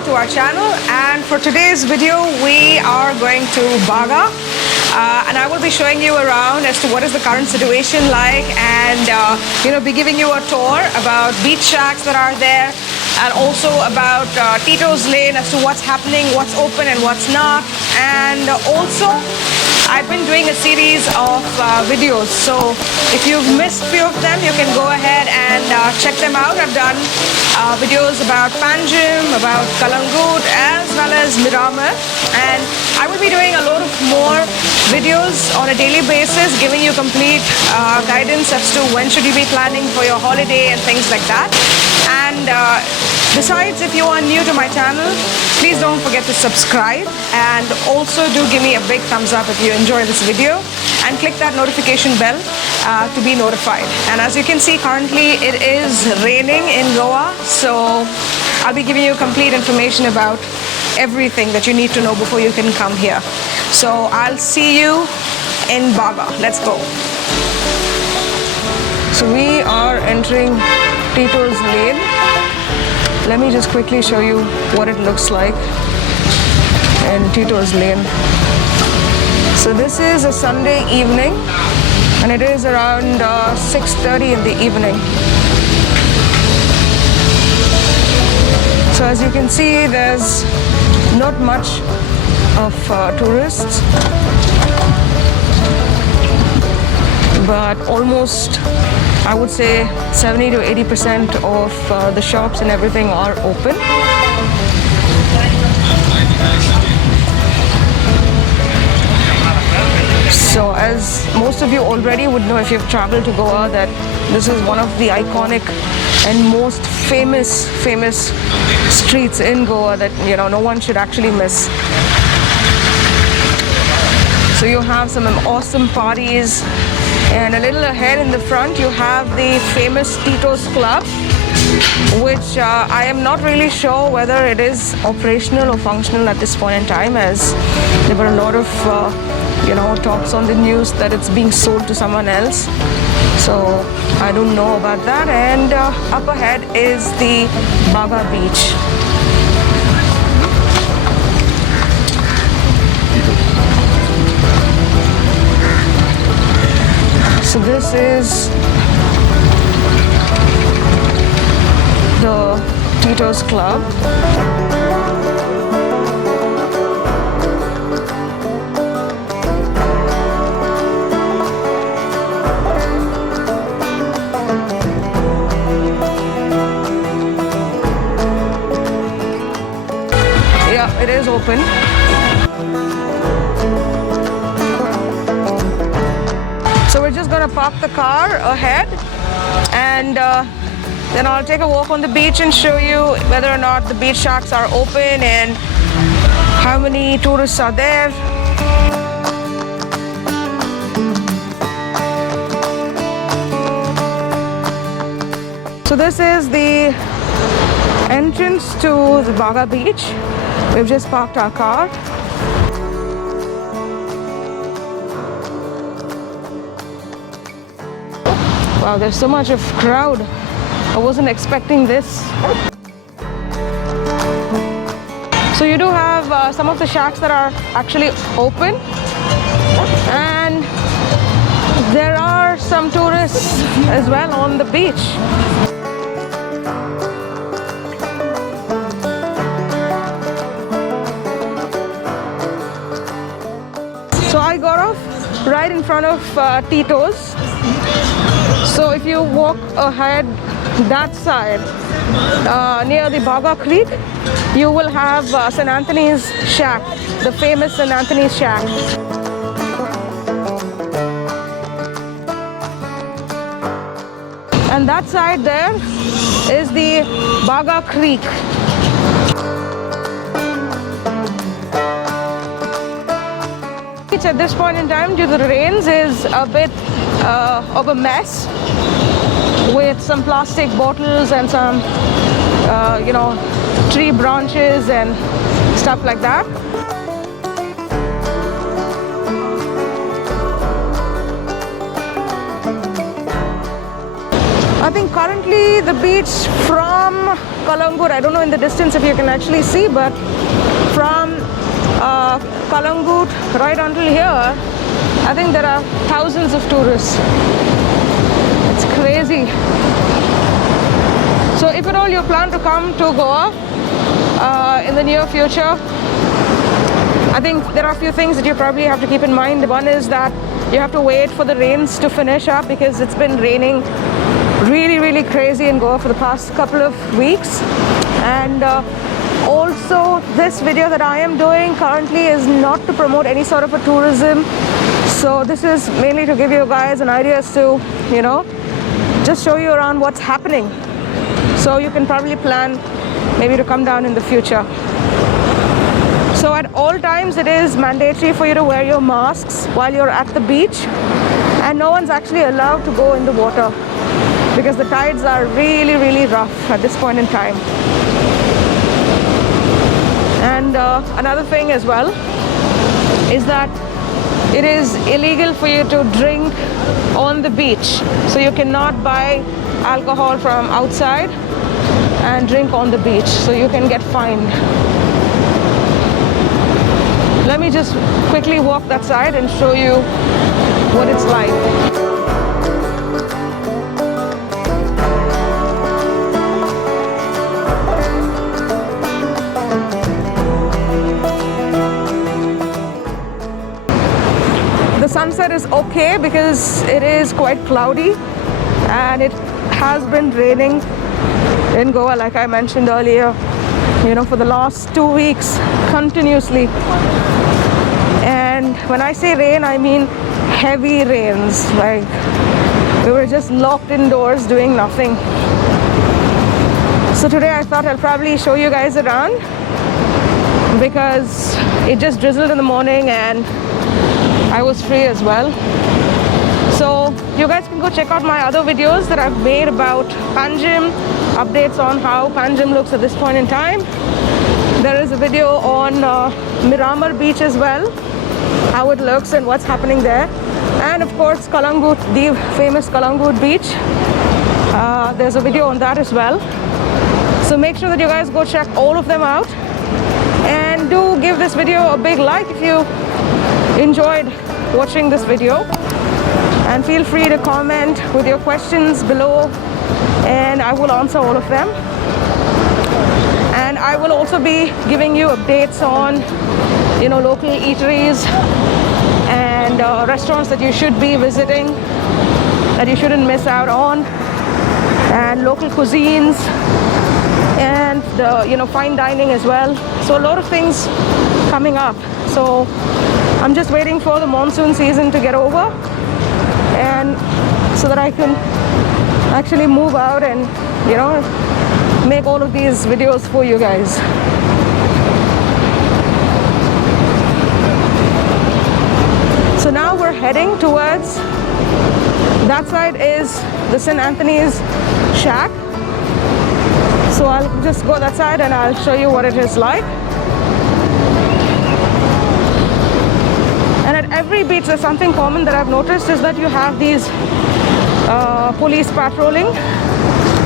back to our channel, and for today's video we are going to Baga, and I will be showing you around as to what is the current situation like, and be giving you a tour about beach shacks that are there, and also about Tito's Lane as to what's happening, what's open and what's not. And also I've been doing a series of videos, so if you've missed few of them, you can go ahead and check them out. I've done videos about Panjim, about Kalangut, as well as Miramar, and I will be doing a lot of more videos on a daily basis, giving you complete guidance as to when should you be planning for your holiday and things like that. And besides, if you are new to my channel, please don't forget to subscribe, and also do give me a big thumbs up if you enjoy this video, and click that notification bell to be notified. And as you can see, currently it is raining in Goa, so I'll be giving you complete information about everything that you need to know before you can come here. So I'll see you in Baga. Let's go. So we are entering Tito's Lane. Let me just quickly show you what it looks like in Tito's Lane. So this is a Sunday evening, and it is around 6:30 in the evening. So as you can see, there's not much of tourists, but almost, I would say, 70 to 80% of the shops and everything are open. So as most of you already would know if you've traveled to Goa, that this is one of the iconic and most famous streets in Goa that no one should actually miss. So you have some awesome parties, and a little ahead in the front you have the famous Tito's Club, which I am not really sure whether it is operational or functional at this point in time, as there were a lot of talks on the news that it's being sold to someone else. So I don't know about that. And up ahead is the Baga beach. So this is the Tito's Club. Yeah, it is open. So we're just gonna park the car ahead, and then I'll take a walk on the beach and show you whether or not the beach shacks are open and how many tourists are there. So this is the entrance to the Baga beach. We've just parked our car. Wow, there's so much of crowd. I wasn't expecting this. So you do have some of the shacks that are actually open, and there are some tourists as well on the beach. So I got off right in front of Tito's. So if you walk ahead that side, near the Baga Creek, you will have St. Anthony's Shack, the famous St. Anthony's Shack. And that side there is the Baga Creek. At this point in time, due to the rains, is a bit of a mess, with some plastic bottles and some tree branches and stuff like that. I think currently the beach from Kalangut. I don't know in the distance if you can actually see, but from Kalangut right until here, I think there are thousands of tourists. It's crazy. So if at all you plan to come to Goa in the near future, I think there are a few things that you probably have to keep in mind. One is that you have to wait for the rains to finish up, because it's been raining really crazy in Goa for the past couple of weeks. And also, this video that I am doing currently is not to promote any sort of a tourism. So this is mainly to give you guys an idea as to, you know, just show you around what's happening. So you can probably plan maybe to come down in the future. So at all times it is mandatory for you to wear your masks while you're at the beach, and no one's actually allowed to go in the water because the tides are really rough at this point in time. And another thing as well is that it is illegal for you to drink on the beach. So you cannot buy alcohol from outside and drink on the beach, so you can get fined. Let me just quickly walk that side and show you what it's like. The sunset is okay because it is quite cloudy and it has been raining in Goa, like I mentioned earlier, you know, for the last 2 weeks continuously. And when I say rain, I mean heavy rains. Like, we were just locked indoors doing nothing. So today I thought I'll probably show you guys around, because it just drizzled in the morning and I was free as well. So you guys can go check out my other videos that I've made about Panjim, updates on how Panjim looks at this point in time. There is a video on Miramar Beach as well, how it looks and what's happening there. And of course Kalangut, the famous Kalangut beach. There's a video on that as well. So make sure that you guys go check all of them out. And do give this video a big like if you enjoyed watching this video. And feel free to comment with your questions below, and I will answer all of them. And I will also be giving you updates on, you know, local eateries and restaurants that you should be visiting, that you shouldn't miss out on, and local cuisines, and the, you know, fine dining as well. So a lot of things coming up. So I'm just waiting for the monsoon season to get over, and so that I can actually move out and, you know, make all of these videos for you guys. So now we're heading towards, that side is the St. Anthony's shack. So I'll just go that side and I'll show you what it is like. And at every beach there's something common that I've noticed, is that you have these police patrolling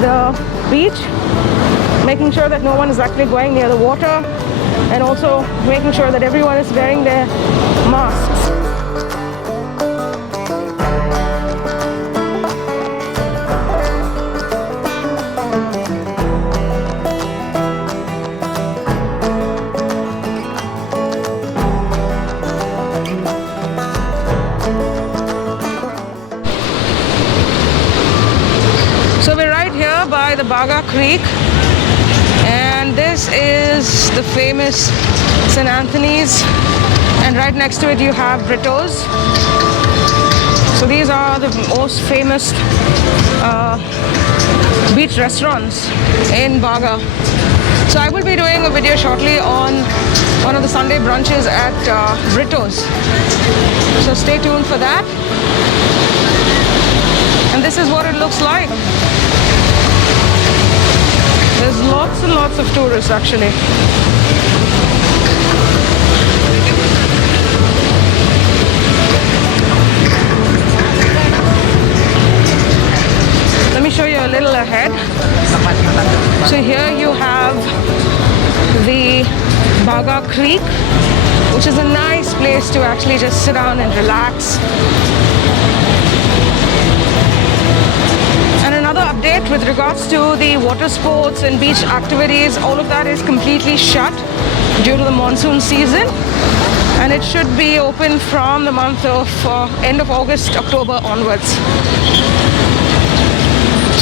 the beach, making sure that no one is actually going near the water, and also making sure that everyone is wearing their masks. The Baga Creek, and this is the famous St. Anthony's, and right next to it you have Brito's. So these are the most famous beach restaurants in Baga. So I will be doing a video shortly on one of the Sunday brunches at Brito's, so stay tuned for that. And this is what it looks like. There's lots and lots of tourists actually. Let me show you a little ahead. So here you Baga Creek, which is a nice place to actually just sit down and relax. And another update with regards to the water sports and beach activities, all of that is completely shut due to the monsoon season, and it should be open from the month of end of August, October onwards.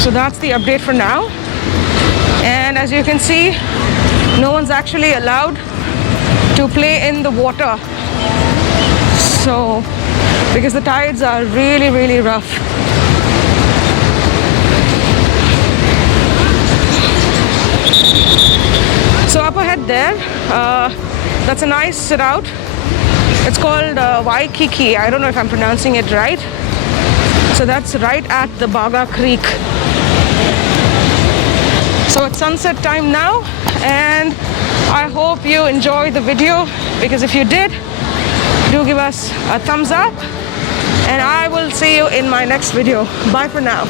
So that's the update for now. And as you can see, no one's actually allowed to play in the water, so because the tides are really, really rough. So up ahead there, that's a nice sit out. It's called 𝐁𝐄𝐈𝐍𝐶𝐄𝐑. I don't know if I'm pronouncing it right. So that's right at the Baga Creek. So it's sunset time now, and I hope you enjoyed the video, because if you did, do give us a thumbs up, and I will see you in my next video. Bye for now.